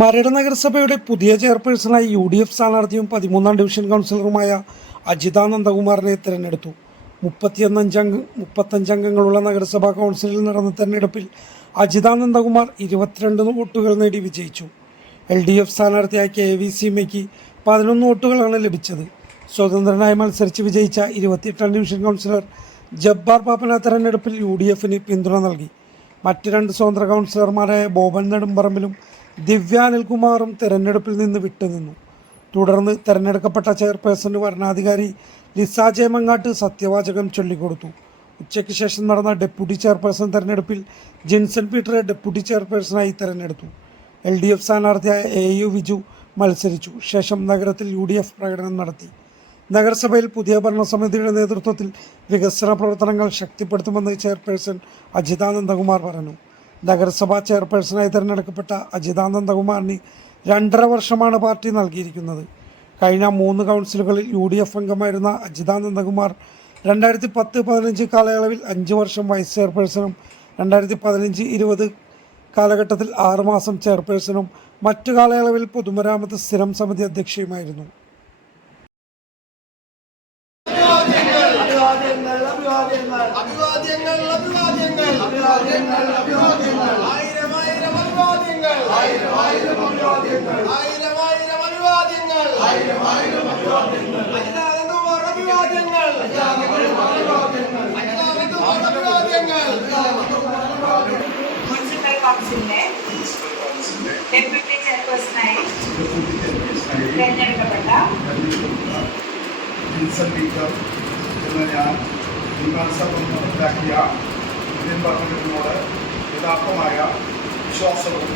മരട് നഗരസഭയുടെ പുതിയ ചെയർപേഴ്സണായി U D F സ്ഥാനാർത്ഥിയും പതിമൂന്നാം ഡിവിഷൻ കൗൺസിലറുമായ അജിത നന്ദകുമാറിനെ തിരഞ്ഞെടുത്തു മുപ്പത്തിയൊന്നഞ്ചംഗ മുപ്പത്തഞ്ചംഗങ്ങളുള്ള നഗരസഭാ കൗൺസിലിൽ നടന്ന തെരഞ്ഞെടുപ്പിൽ അജിതാനന്ദകുമാർ ഇരുപത്തിരണ്ട് വോട്ടുകൾ നേടി വിജയിച്ചു. എൽ ഡി എഫ് സ്ഥാനാർത്ഥിയായ കെ വി സീമയ്ക്ക് പതിനൊന്ന് വോട്ടുകളാണ് ലഭിച്ചത്. സ്വതന്ത്രനായി മത്സരിച്ച് വിജയിച്ച ഇരുപത്തിയെട്ടാം ഡിവിഷൻ കൗൺസിലർ ജബ്ബാർ പാപ്പന തെരഞ്ഞെടുപ്പിൽ യു ഡി എഫിന് പിന്തുണ നൽകി. മറ്റ് രണ്ട് സ്വതന്ത്ര കൗൺസിലർമാരായ ബോബൻ നെടുമ്പറമ്പിലും ദിവ്യ അനിൽകുമാറും തെരഞ്ഞെടുപ്പിൽ നിന്ന് വിട്ടുനിന്നു. തുടർന്ന് തെരഞ്ഞെടുക്കപ്പെട്ട ചെയർപേഴ്സന് വരണാധികാരി ലിസ ജയമങ്ങാട്ട് സത്യവാചകം ചൊല്ലിക്കൊടുത്തു. ഉച്ചയ്ക്ക് ശേഷം നടന്ന ഡെപ്യൂട്ടി ചെയർപേഴ്സൺ തെരഞ്ഞെടുപ്പിൽ ജിൻസൺ പീറ്ററെ ഡെപ്യൂട്ടി ചെയർപേഴ്സണായി തെരഞ്ഞെടുത്തു. എൽ ഡി എഫ് സ്ഥാനാർത്ഥിയായ എ യു വിജു മത്സരിച്ചു. ശേഷം നഗരത്തിൽ യു ഡി എഫ് പ്രകടനം നടത്തി. നഗരസഭയിൽ പുതിയ ഭരണസമിതിയുടെ നേതൃത്വത്തിൽ വികസന പ്രവർത്തനങ്ങൾ ശക്തിപ്പെടുത്തുമെന്ന് ചെയർപേഴ്സൺ അജിതാനന്ദകുമാർ പറഞ്ഞു. നഗരസഭാ ചെയർപേഴ്സണായി തിരഞ്ഞെടുക്കപ്പെട്ട അജിതാനന്ദകുമാറിന് രണ്ടര വർഷമാണ് പാർട്ടി നൽകിയിരിക്കുന്നത്. കഴിഞ്ഞ മൂന്ന് കൗൺസിലുകളിൽ യു ഡി എഫ് അംഗമായിരുന്ന അജിതാനന്ദകുമാർ രണ്ടായിരത്തി പത്ത് പതിനഞ്ച് കാലയളവിൽ അഞ്ച് വർഷം വൈസ് ചെയർപേഴ്സണും രണ്ടായിരത്തി പതിനഞ്ച് ഇരുപത് കാലഘട്ടത്തിൽ ആറുമാസം ചെയർപേഴ്സണും മറ്റു കാലയളവിൽ പൊതുമരാമത്ത് സ്ഥിരം സമിതി അധ്യക്ഷയുമായിരുന്നു. അഭിവാദ്യങ്ങൾ അഭിവാദ്യങ്ങൾ അഭിവാദ്യങ്ങൾ അഭിവാദ്യങ്ങൾ അഭിവാദ്യങ്ങൾ ആയിരം ആയിരം അഭിവാദ്യങ്ങൾ ആയിരം ആയിരം അഭിവാദ്യങ്ങൾ ആയിരം ആയിരം അഭിവാദ്യങ്ങൾ ആയിരം ആയിരം അഭിവാദ്യങ്ങൾ അജിതാനന്ദകുമാർ അഭിവാദ്യങ്ങൾ അജിതാനന്ദകുമാർ അഭിവാദ്യങ്ങൾ മുനിസിപ്പൽ കൗൺസിലിന്റെ ഡെപ്യൂട്ടി ചെയർപേഴ്സണായി തിരഞ്ഞെടുക്കപ്പെട്ട വിൻസൻ പീറ്റർ എന്ന ഞാൻ വിമർശനം നടപ്പിലാക്കിയ ഇന്ത്യൻ ഭരണഘടനയോട് യഥാർത്ഥമായ വിശ്വാസവും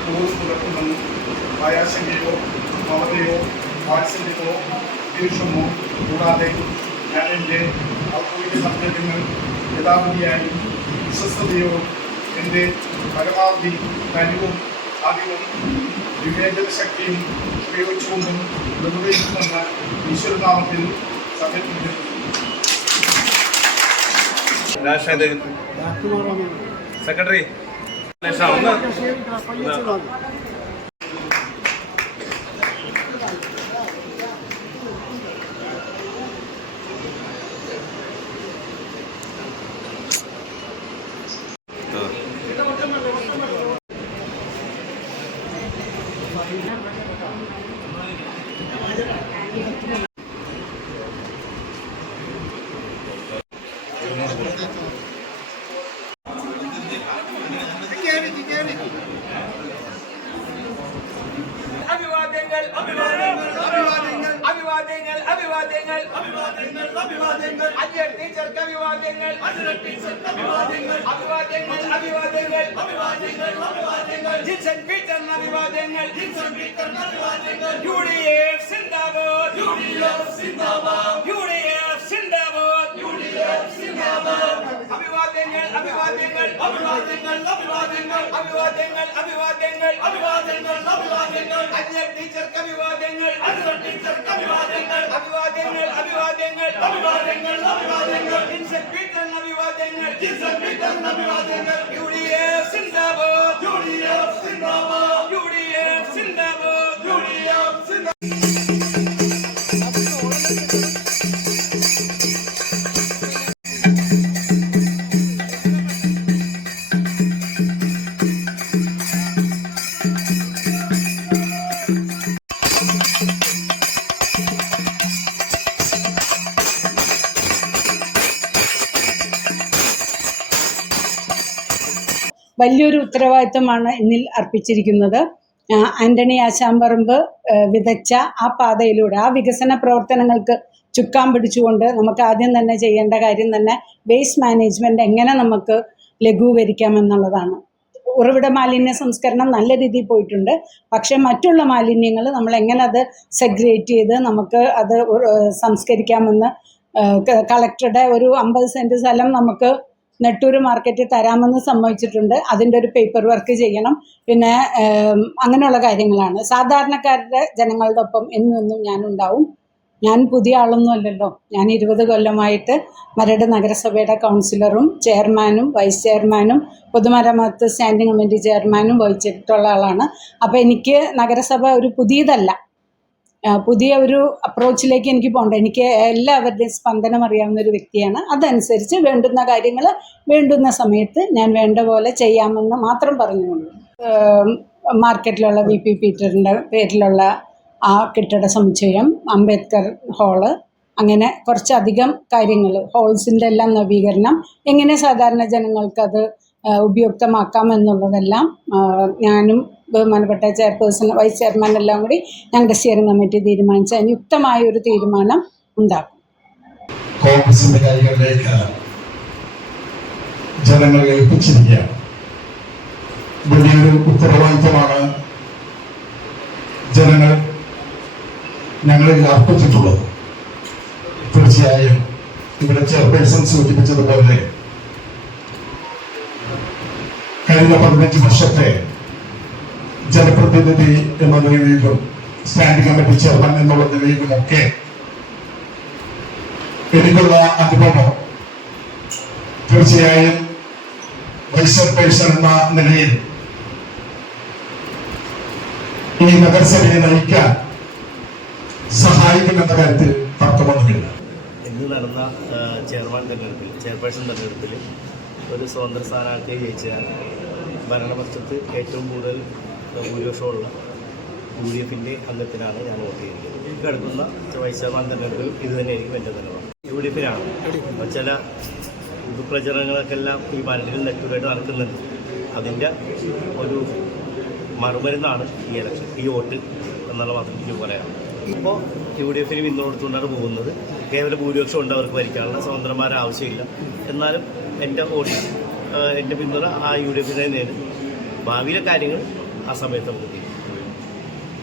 കൂറ് പുലർത്തുമെന്നും ഭയാശങ്കയോ മമതയോ വാത്സല്യമോ ദേഷ്യമോ കൂടാതെ ഞാൻ എന്റെ ഔദ്യോഗിക കർത്തവ്യങ്ങൾ യഥാവിധിയായി വിശ്വസ്തയോടും എന്റെ പരമാവധി കഴിവും അറിവും വിവേചന ശക്തിയും ഉപയോഗിച്ചുകൊണ്ടും നിർവഹിക്കുമെന്ന് ഈശ്വരനാമത്തിൽ സഭയ്ക്ക് രാജശേഖരൻ സെക്രട്ടറി ഒന്ന്. അഭിവാദ്യങ്ങൾ അഭിവാദ്യങ്ങൾ അഭിവാദ്യങ്ങൾ. അജയ ടീച്ചർക്ക് അഭിവാദ്യങ്ങൾ. അജയ ടീച്ചർക്ക് അഭിവാദ്യങ്ങൾ. അഭിവാദ്യങ്ങൾ അഭിവാദ്യങ്ങൾ. അഭിവാദ്യങ്ങൾ അഭിവാദ്യങ്ങൾ. ജിൻസൺ പീറ്ററിന് അഭിവാദ്യങ്ങൾ. ജിൻസൺ പീറ്ററിന് അഭിവാദ്യങ്ങൾ. യു ഡി എഫ് സിന്ദാബാദ്. യു ഡി എഫ് സിന്ദാബാദ്. യു ഡി എഫ് സിന്ദാബാദ്. യു ഡി എഫ് സിന്ദാബാദ്. അഭിവാദ്യങ്ങൾ അഭിവാദ്യങ്ങൾ. അഭിവാദ്യങ്ങൾ അഭിവാദ്യങ്ങൾ. അഭിവാദ്യങ്ങൾ അഭിവാദ്യങ്ങൾ. അഭിവാദ്യങ്ങൾ അഭിവാദ്യങ്ങൾ. അജയ ടീച്ചർക്ക് അഭിവാദ്യങ്ങൾ അഭിവാദ്യങ്ങൾ അഭിവാദ്യങ്ങൾ അഭിവാദ്യങ്ങൾ അഭിവാദ്യങ്ങൾ അഭിവാദ്യങ്ങൾ പീറ്ററിന് അഭിവാദ്യങ്ങൾ പീറ്ററിന് അഭിവാദ്യങ്ങൾ. യു ഡി എഫ് സിന്ദാബാദ് യു വലിയൊരു ഉത്തരവാദിത്വമാണ് എന്നിൽ അർപ്പിച്ചിരിക്കുന്നത്. ആന്റണി ആശാമ്പറമ്പ് വിതച്ച ആ പാതയിലൂടെ ആ വികസന പ്രവർത്തനങ്ങൾക്ക് ചുക്കാൻ പിടിച്ചുകൊണ്ട് നമുക്ക് ആദ്യം തന്നെ ചെയ്യേണ്ട കാര്യം തന്നെ വേസ്റ്റ് മാനേജ്മെന്റ് എങ്ങനെ നമുക്ക് ലഘൂകരിക്കാം എന്നുള്ളതാണ് ഉറവിട മാലിന്യ സംസ്കരണം നല്ല രീതിയിൽ പോയിട്ടുണ്ട്. പക്ഷേ മറ്റുള്ള മാലിന്യങ്ങൾ നമ്മൾ എങ്ങനെ അത് സെഗ്രേറ്റ് ചെയ്ത് നമുക്ക് അത് സംസ്കരിക്കാമെന്ന് കളക്ടറുടെ ഒരു അമ്പത് സെന്റ് സ്ഥലം നമുക്ക് നെട്ടൂർ മാർക്കറ്റിൽ തരാമെന്ന് സമ്മതിച്ചിട്ടുണ്ട്. അതിന്റെ ഒരു പേപ്പർ വർക്ക് ചെയ്യണം. പിന്നെ അങ്ങനെയുള്ള കാര്യങ്ങളാണ്. സാധാരണക്കാരുടെ ജനങ്ങളുടെ ഒപ്പം എന്നും എന്നും ഞാനുണ്ടാവും. ഞാൻ പുതിയ ആളൊന്നും അല്ലല്ലോ. ഞാൻ ഇരുപത് കൊല്ലമായിട്ട് മരട് നഗരസഭയുടെ കൗൺസിലറും ചെയർമാനും വൈസ് ചെയർമാനും പൊതുമരാമത്ത് സ്റ്റാൻഡിംഗ് കമ്മിറ്റി ചെയർമാനും വഹിച്ചിട്ടുള്ള ആളാണ്. അപ്പോൾ എനിക്ക് നഗരസഭ ഒരു പുതിയതല്ല. പുതിയ ഒരു അപ്രോച്ചിലേക്ക് എനിക്ക് പോകണ്ട. എനിക്ക് എല്ലാവരുടെയും സ്പന്ദനം അറിയാവുന്ന ഒരു വ്യക്തിയാണ്. അതനുസരിച്ച് വേണ്ടുന്ന കാര്യങ്ങൾ വേണ്ടുന്ന സമയത്ത് ഞാൻ വേണ്ട പോലെ ചെയ്യാമെന്ന് മാത്രം പറഞ്ഞുകൊള്ളു. ഏം, മാർക്കറ്റിലുള്ള വി പി പീറ്ററിന്റെ പേരിലുള്ള ആ കെട്ടിട സമുച്ചയം അംബേദ്കർ ഹാൾ അങ്ങനെ കുറച്ചധികം കാര്യങ്ങൾ ഹോൾസിന്റെ എല്ലാം നവീകരണം എങ്ങനെ സാധാരണ ജനങ്ങൾക്കത് ഉപയുക്തമാക്കാം എന്നുള്ളതെല്ലാം ഞാനും ബഹുമാനപ്പെട്ട ചെയർപേഴ്സൺ വൈസ് ചെയർമാൻ എല്ലാം കൂടി ഞങ്ങളുടെ സ്റ്റിയറിംഗ് കമ്മിറ്റി തീരുമാനിച്ച യുക്തമായ ഒരു തീരുമാനം ഉണ്ടാക്കും. കോൺഗ്രസിന്റെ കൈകളിലേക്ക് ജനങ്ങൾ ഏൽപ്പിച്ചിരിക്കുകയാണ്. വലിയൊരു ജനങ്ങൾ ഞങ്ങളിൽ അർപ്പിച്ചിട്ടുള്ളത്. തീർച്ചയായും ഇവിടെ ചെയർപേഴ്സൺ സൂചിപ്പിച്ചതുപോലെ കഴിഞ്ഞ പതിനഞ്ച് വർഷത്തെ ജനപ്രതിനിധി എന്ന നിലയിലും സ്റ്റാൻഡിംഗ് കമ്മിറ്റി ചെയർമാൻ എന്നുള്ള നിലയിലുമൊക്കെ എനിക്കുള്ള അനുഭവം തീർച്ചയായും വൈസ് ചെയർപേഴ്സൺ എന്ന നിലയിൽ ഈ നഗരസഭയെ നയിക്കാൻ സഹായിക്കുമെന്ന കാര്യത്തിൽ തർക്കമൊന്നുമില്ല ഇന്ന് നടന്ന ചെയർമാൻ തെരഞ്ഞെടുപ്പിൽ ചെയർപേഴ്സൺ തെരഞ്ഞെടുപ്പിൽ ഒരു സ്വതന്ത്ര സ്ഥാനാർത്ഥിയെ ജയിച്ചാൽ ഭരണപക്ഷത്ത് ഏറ്റവും കൂടുതൽ ഭൂരിപക്ഷമുള്ള യു ഡി എഫിന്റെ അംഗത്തിനാണ് ഞാൻ വോട്ട് ചെയ്തിരിക്കുന്നത് എനിക്ക് അടുത്തുള്ള വൈസ് ചെയർമാൻ തെരഞ്ഞെടുപ്പിൽ ഇത് തന്നെയായിരിക്കും എന്റെ നിലപാട് യു ഡി എഫിനാണ് അപ്പോൾ ചില പൊതുപ്രചരണങ്ങളൊക്കെ എല്ലാം ഈ ഭരണത്തിൽ നെറ്റുമായിട്ട് നടക്കുന്നുണ്ട് അതിന്റെ ഒരു മറുമരുന്നാണ് ഈ ഇലക്ഷൻ ഈ വോട്ട് എന്നുള്ള മാത്രം എനിക്ക് പറയാം. ഇപ്പോൾ യു ഡി എഫിന് പിന്തുണച്ചുകൊണ്ടാണ് പോകുന്നത്. കേവല ഭൂരിപക്ഷം ഉണ്ട് അവർക്ക് ഭരിക്കാനുള്ള സ്വതന്ത്രന്മാരെ ആവശ്യമില്ല. എന്നാലും എന്റെ വോട്ട് എന്റെ പിന്തുണ ആ യു ഡി എഫിനെ നേരിടും. ഭാവിയിലെ കാര്യങ്ങൾ ആ സമയത്ത് നമുക്ക് തീരുമാനിക്കാം